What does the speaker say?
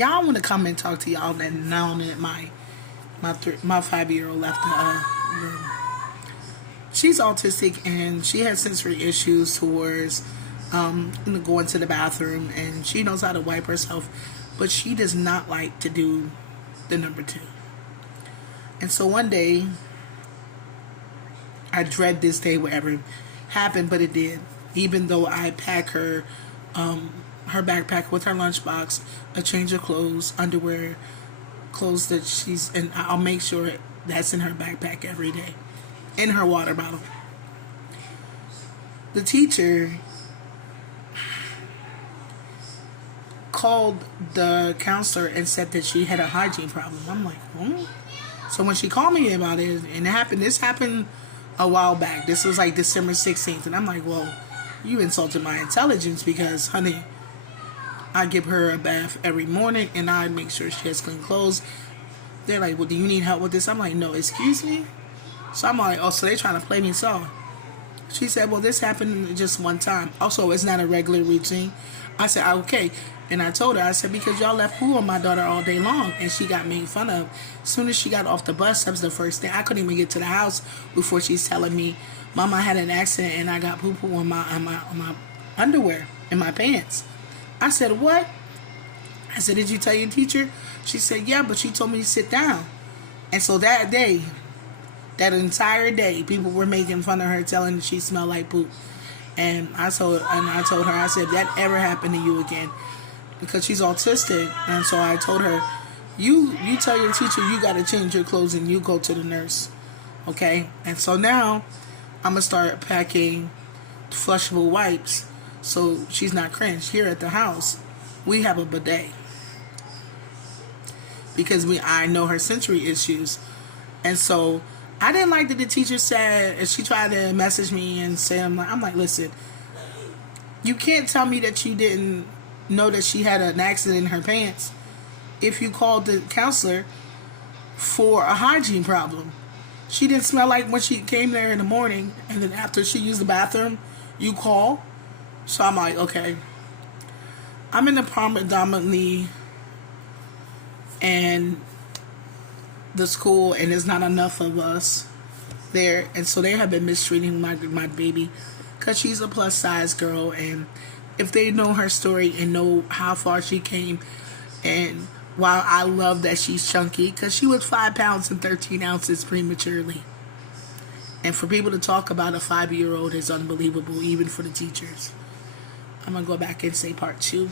Y'all want to come and talk to y'all, and now that my 5-year-old left the room. She's autistic and she has sensory issues towards going to the bathroom, and she knows how to wipe herself, but she does not like to do the number 2. And so one day, I dread this day, whatever happened, but it did. Even though I pack her her backpack with her lunchbox, a change of clothes, underwear, clothes that she's, and I'll make sure that's in her backpack every day, in her water bottle. The teacher called the counselor and said that she had a hygiene problem. I'm like, So when she called me about it, and this happened a while back. This was like December 16th, and I'm like, well, you insulted my intelligence, because, honey, I give her a bath every morning and I make sure she has clean clothes. They're like, well, do you need help with this? I'm like, no, excuse me? So I'm like, oh, so they're trying to play me soft. She said, well, this happened just one time. Also, it's not a regular routine. I said, okay. And I told her, I said, because y'all left poo on my daughter all day long, and she got made fun of. As soon as she got off the bus, that was the first thing. I couldn't even get to the house before she's telling me, Mama had an accident and I got poo-poo on my underwear, in my pants. I said, what? I said, did you tell your teacher? She said, yeah, but she told me to sit down. And so that day, that entire day, people were making fun of her, telling her she smelled like poop. And I told her, I said, if that ever happened to you again, because she's autistic. And so I told her, you tell your teacher you got to change your clothes and you go to the nurse. Okay? And so now I'm going to start packing flushable wipes so she's not cringed. Here at the house, we have a bidet, because I know her sensory issues. And so I didn't like that the teacher said, and she tried to message me and say, I'm like, listen, you can't tell me that you didn't know that she had an accident in her pants if you called the counselor for a hygiene problem. She didn't smell like when she came there in the morning, and then after she used the bathroom, you call. So I'm like, okay. I'm in the predominantly and the school, and there's not enough of us there, and so they have been mistreating my baby, because she's a plus size girl, and if they know her story and know how far she came, and while I love that she's chunky, because she was 5 pounds and 13 ounces prematurely, and for people to talk about a 5-year-old is unbelievable, even for the teachers. I'm gonna go back and say part 2.